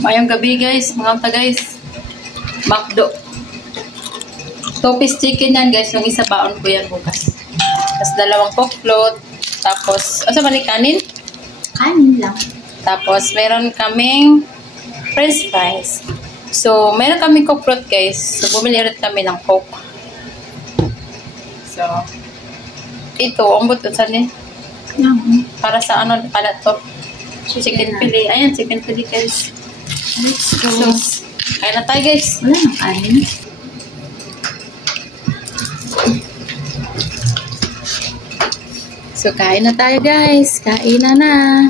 Mayong gabi guys, mga guys. McDo. 2-piece chicken yan guys. Yung isa baon ko yan bukas. Tapos 2 coke float. Tapos, asa ba ni kanin? Kanin lang. Tapos, meron kaming french fries. So, meron kaming coke float guys. So, bumili rin kami ng coke. So, ito, ang buto sa ni. Para sa ano to? Chicken fillet. Ayan, chicken fillet guys. Let's go. So, kaya na tayo guys. Wala nang kanin. So, kain na tayo guys. Kain na.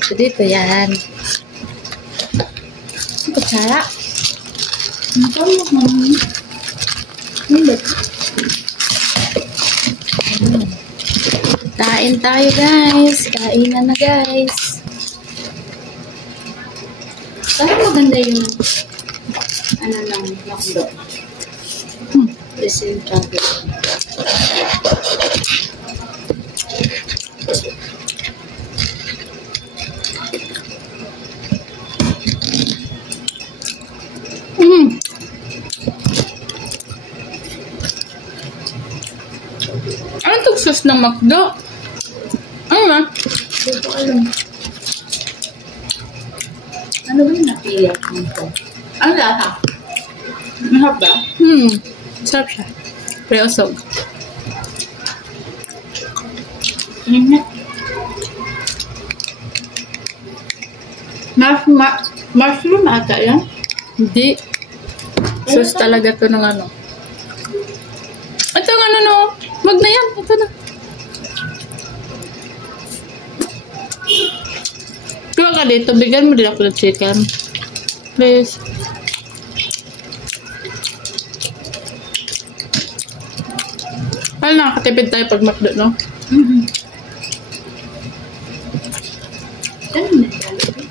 So, dito yan. Kutsara. Ito mo mami. Hindi. Kain tayo guys. Kain na guys. Parang maganda yung ano ng McDo. Present travel. Ano itong sauce ng McDo? Ano ba? Hindi ko alam. Ano ba yung napili ako nito? Ano lasa? Mahap ba? Sarap siya. Pero usog. Ingat. Mushroom ata yan? Hindi. Sauce talaga to ng ano. Ito ang ano no. Wag na yan. Ito na. Kuha ka dito. Bigyan mo din ako ng chicken. Please. Well, nakakatipid tayo pag McDo, no?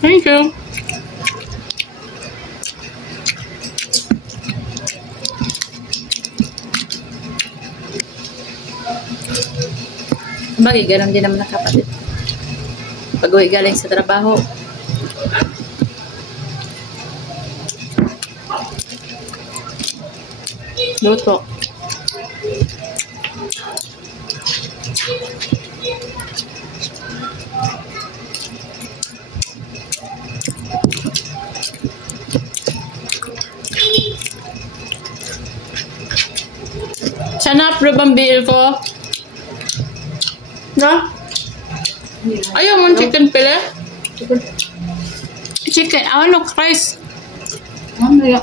Thank you. Bagay, ganun din naman nakapatid. Pag-uwi galing sa trabaho. Luto. Sana approve ang bill ko. No? Ayaw mo chicken pile? Chicken. I want no rice. Mamaya.